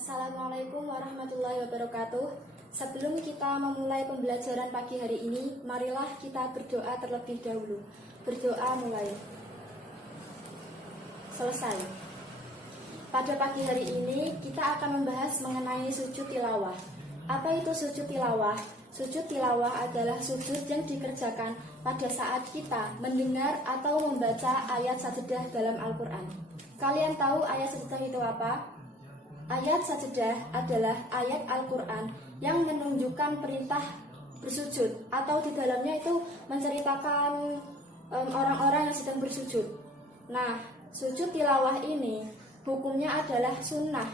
Assalamualaikum warahmatullahi wabarakatuh. Sebelum kita memulai pembelajaran pagi hari ini, marilah kita berdoa terlebih dahulu. Berdoa mulai. Selesai. Pada pagi hari ini, kita akan membahas mengenai sujud tilawah. Apa itu sujud tilawah? Sujud tilawah adalah sujud yang dikerjakan pada saat kita mendengar atau membaca ayat sajadah dalam Al-Quran. Kalian tahu ayat sajadah itu apa? Ayat sajadah adalah ayat Al-Quran yang menunjukkan perintah bersujud, atau di dalamnya itu menceritakan orang-orang yang sedang bersujud. Nah, sujud tilawah ini hukumnya adalah sunnah.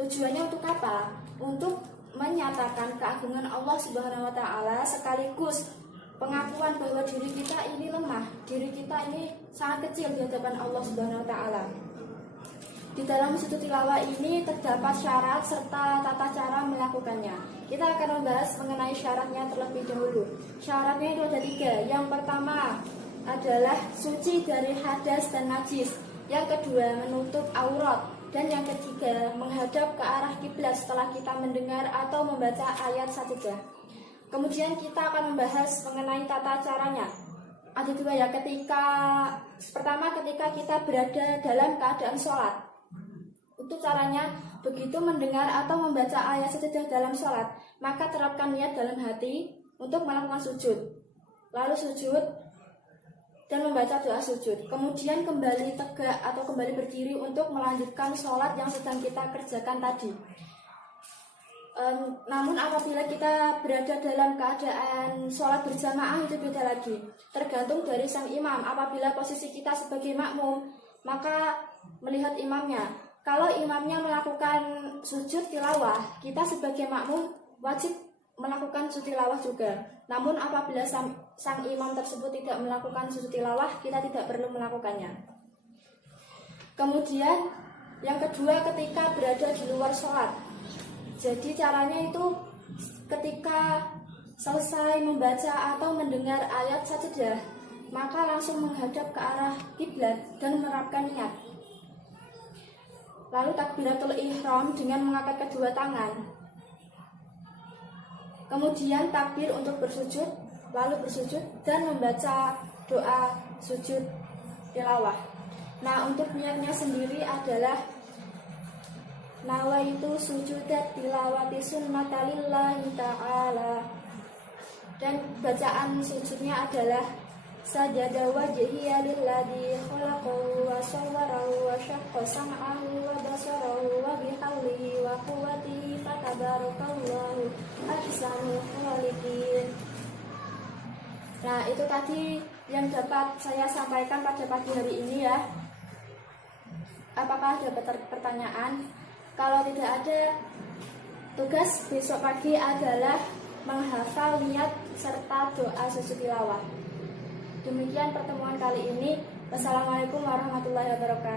Tujuannya untuk apa? Untuk menyatakan keagungan Allah Subhanahu wa Ta'ala, sekaligus pengakuan bahwa diri kita ini lemah, diri kita ini sangat kecil di hadapan Allah Subhanahu wa Ta'ala. Di dalam sujud tilawah ini terdapat syarat serta tata cara melakukannya. Kita akan membahas mengenai syaratnya terlebih dahulu. Syaratnya itu ada 3. Yang pertama adalah suci dari hadas dan najis. Yang kedua, menutup aurat. Dan yang ketiga, menghadap ke arah kiblat setelah kita mendengar atau membaca ayat sajadah. Kemudian kita akan membahas mengenai tata caranya. Ada 2 ya. Pertama, ketika kita berada dalam keadaan sholat. Untuk caranya, begitu mendengar atau membaca ayat sajadah dalam sholat, maka terapkan niat dalam hati untuk melakukan sujud. Lalu sujud dan membaca doa sujud. Kemudian kembali tegak atau kembali berdiri untuk melanjutkan sholat yang sedang kita kerjakan tadi. Namun apabila kita berada dalam keadaan sholat berjamaah, itu beda lagi. Tergantung dari sang imam. Apabila posisi kita sebagai makmum, maka melihat imamnya. Kalau imamnya melakukan sujud tilawah, kita sebagai makmum wajib melakukan sujud tilawah juga. Namun apabila sang imam tersebut tidak melakukan sujud tilawah, kita tidak perlu melakukannya. Kemudian yang kedua, ketika berada di luar sholat. Jadi caranya itu ketika selesai membaca atau mendengar ayat sajadah, maka langsung menghadap ke arah kiblat dan menerapkan niat. Lalu takbiratul ihram dengan mengangkat kedua tangan. Kemudian takbir untuk bersujud, lalu bersujud dan membaca doa sujud tilawah. Nah, untuk niatnya sendiri adalah nawaitu sujudat tilawati sunnatalillahi ta'ala. Dan bacaan sujudnya adalah sajada wajhiya lilladzi khalaqahu wa sawwarahu wa syaqqa sam'ahu wa basarahu wa bihaulihi wa quwwatihi fatabarakallahu ahsanul khaliqin. Nah, itu tadi yang dapat saya sampaikan pada pagi hari ini ya. Apakah ada pertanyaan? Kalau tidak ada, tugas besok pagi adalah menghafal niat serta doa sujud tilawah. Demikian pertemuan kali ini. Wassalamualaikum warahmatullahi wabarakatuh.